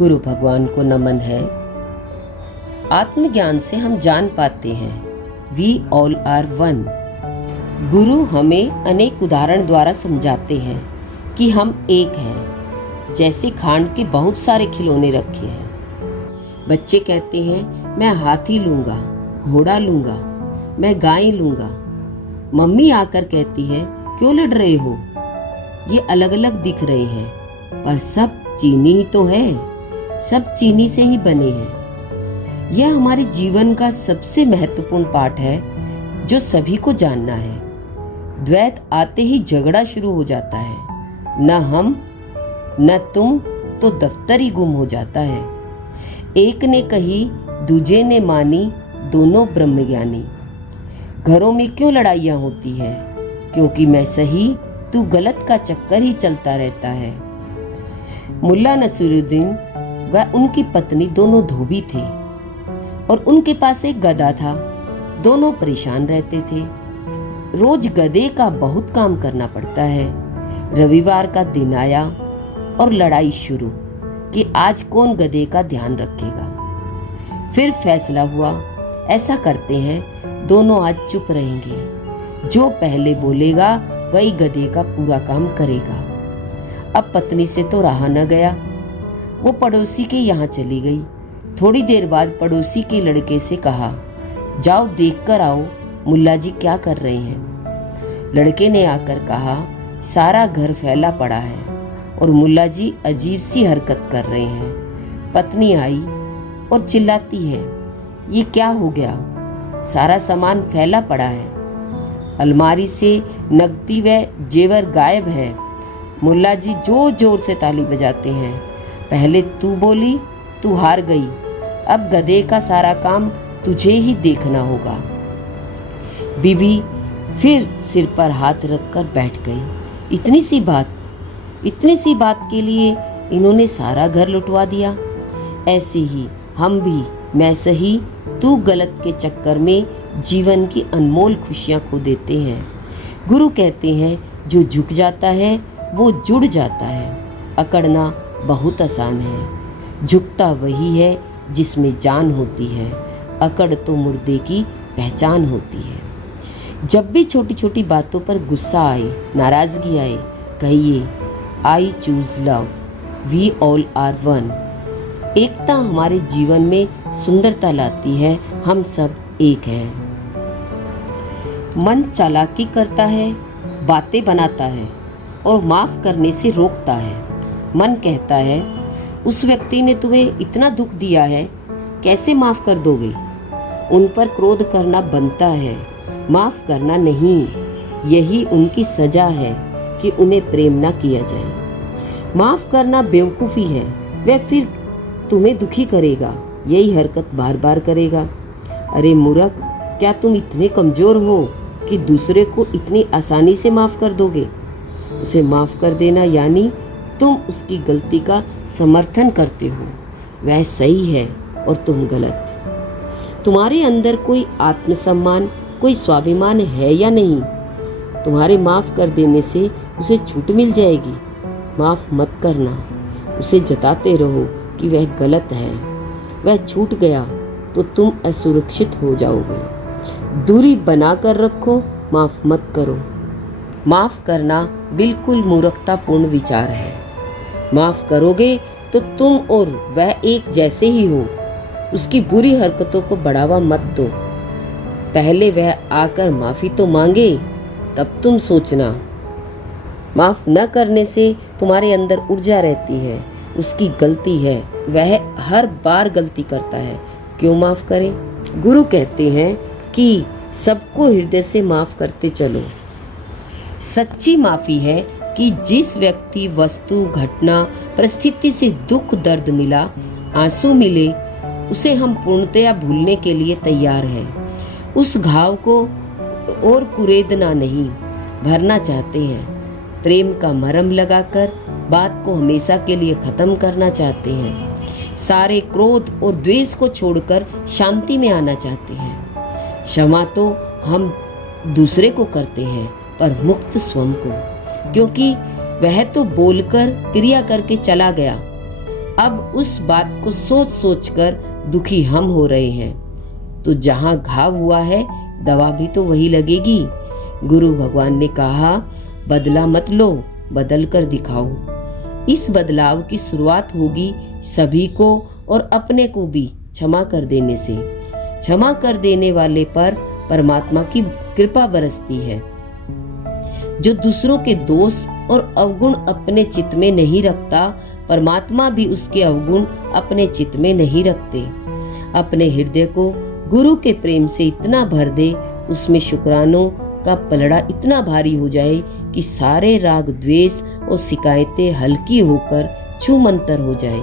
गुरु भगवान को नमन है। आत्मज्ञान से हम जान पाते हैं वी ऑल आर वन। गुरु हमें अनेक उदाहरण द्वारा समझाते हैं कि हम एक हैं। जैसे खांड के बहुत सारे खिलौने रखे हैं। बच्चे कहते हैं मैं हाथी लूँगा, घोड़ा लूँगा, मैं गाय लूँगा। मम्मी आकर कहती है क्यों लड़ रहे हो, ये अलग अलग दिख रहे हैं पर सब चीनी ही तो है, सब चीनी से ही बने हैं। यह हमारे जीवन का सबसे महत्वपूर्ण पाठ है जो सभी को जानना है। द्वैत आते ही झगड़ा शुरू हो जाता है, न हम न तुम, तो दफ्तर ही गुम हो जाता है। एक ने कही दूजे ने मानी, दोनों ब्रह्मज्ञानी। घरों में क्यों लड़ाइयाँ होती है, क्योंकि मैं सही तू गलत का चक्कर ही चलता रहता है। मुल्ला नसीरुद्दीन व उनकी पत्नी दोनों धोबी थे और उनके पास एक गधा था। दोनों परेशान रहते थे। रोज गधे का बहुत काम करना पड़ता है। रविवार का दिन आया और लड़ाई शुरू कि आज कौन गधे का ध्यान रखेगा। फिर फैसला हुआ ऐसा करते हैं, दोनों आज चुप रहेंगे। जो पहले बोलेगा वही गधे का पूरा काम करेगा। अब पत्नी से तो रहा न गया, वो पड़ोसी के यहाँ चली गई। थोड़ी देर बाद पड़ोसी के लड़के से कहा जाओ देख कर आओ मुल्ला जी क्या कर रहे हैं। लड़के ने आकर कहा सारा घर फैला पड़ा है और मुल्ला जी अजीब सी हरकत कर रहे हैं। पत्नी आई और चिल्लाती है ये क्या हो गया, सारा सामान फैला पड़ा है, अलमारी से नकदी व जेवर गायब है। मुल्ला जी जोर जोर से ताली बजाते हैं। पहले तू बोली, तू हार गई, अब गधे का सारा काम तुझे ही देखना होगा। बीबी फिर सिर पर हाथ रखकर बैठ गई। इतनी सी बात के लिए इन्होंने सारा घर लुटवा दिया। ऐसे ही हम भी मैं सही तू गलत के चक्कर में जीवन की अनमोल खुशियाँ खो देते हैं। गुरु कहते हैं जो झुक जाता है वो जुड़ जाता है। अकड़ना बहुत आसान है, झुकता वही है जिसमें जान होती है। अकड़ तो मुर्दे की पहचान होती है। जब भी छोटी छोटी बातों पर गुस्सा आए, नाराज़गी आए, कहिए I choose love, we all are one. एकता हमारे जीवन में सुंदरता लाती है। हम सब एक हैं। मन चालाकी करता है, बातें बनाता है और माफ़ करने से रोकता है। मन कहता है उस व्यक्ति ने तुम्हें इतना दुख दिया है, कैसे माफ़ कर दोगे। उन पर क्रोध करना बनता है, माफ़ करना नहीं। यही उनकी सज़ा है कि उन्हें प्रेम ना किया जाए। माफ़ करना बेवकूफ़ी है, वह फिर तुम्हें दुखी करेगा, यही हरकत बार बार करेगा। अरे मूर्ख, क्या तुम इतने कमज़ोर हो कि दूसरे को इतनी आसानी से माफ़ कर दोगे। उसे माफ़ कर देना यानी तुम उसकी गलती का समर्थन करते हो। वह सही है और तुम गलत। तुम्हारे अंदर कोई आत्मसम्मान, कोई स्वाभिमान है या नहीं। तुम्हारे माफ़ कर देने से उसे छूट मिल जाएगी। माफ़ मत करना, उसे जताते रहो कि वह गलत है। वह छूट गया तो तुम असुरक्षित हो जाओगे। दूरी बना कर रखो, माफ़ मत करो। माफ़ करना बिल्कुल मूर्खतापूर्ण विचार है। माफ़ करोगे तो तुम और वह एक जैसे ही हो। उसकी बुरी हरकतों को बढ़ावा मत दो। पहले वह आकर माफ़ी तो मांगे, तब तुम सोचना। माफ़ न करने से तुम्हारे अंदर ऊर्जा रहती है। उसकी गलती है, वह हर बार गलती करता है, क्यों माफ़ करे। गुरु कहते हैं कि सबको हृदय से माफ़ करते चलो। सच्ची माफ़ी है कि जिस व्यक्ति, वस्तु, घटना, परिस्थिति से दुख दर्द मिला, आंसू मिले, उसे हम पूर्णतया भूलने के लिए तैयार हैं। उस घाव को और कुरेदना नहीं, भरना चाहते हैं। प्रेम का मरहम लगाकर बात को हमेशा के लिए ख़त्म करना चाहते हैं। सारे क्रोध और द्वेष को छोड़कर शांति में आना चाहते हैं। क्षमा तो हम दूसरे को करते हैं पर मुक्त स्वयं को, क्योंकि वह तो बोलकर क्रिया करके चला गया। अब उस बात को सोच सोच कर दुखी हम हो रहे हैं। तो जहाँ घाव हुआ है दवा भी तो वही लगेगी। गुरु भगवान ने कहा, बदला मत लो, बदल कर दिखाओ। इस बदलाव की शुरुआत होगी सभी को और अपने को भी क्षमा कर देने से। क्षमा कर देने वाले पर परमात्मा की कृपा बरसती है। जो दूसरों के दोष और अवगुण अपने चित्त में नहीं रखता, परमात्मा भी उसके अवगुण अपने चित्त में नहीं रखते। अपने हृदय को गुरु के प्रेम से इतना भर दे, उसमें शुक्रानों का पलड़ा इतना भारी हो जाए कि सारे राग द्वेष और शिकायतें हल्की होकर छूमंतर हो जाए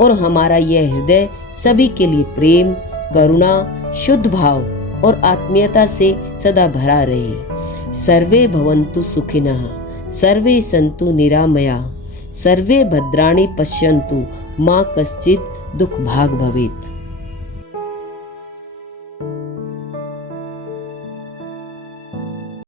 और हमारा यह हृदय सभी के लिए प्रेम, करुणा, शुद्ध भाव और आत्मीयता से सदा भरा रहे। सर्वे भवन्तु सुखिनः, सर्वे सन्तु निरामयाः, सर्वे भद्राणि पश्यन्तु, मा कश्चित् दुःख भाग् भवेत्।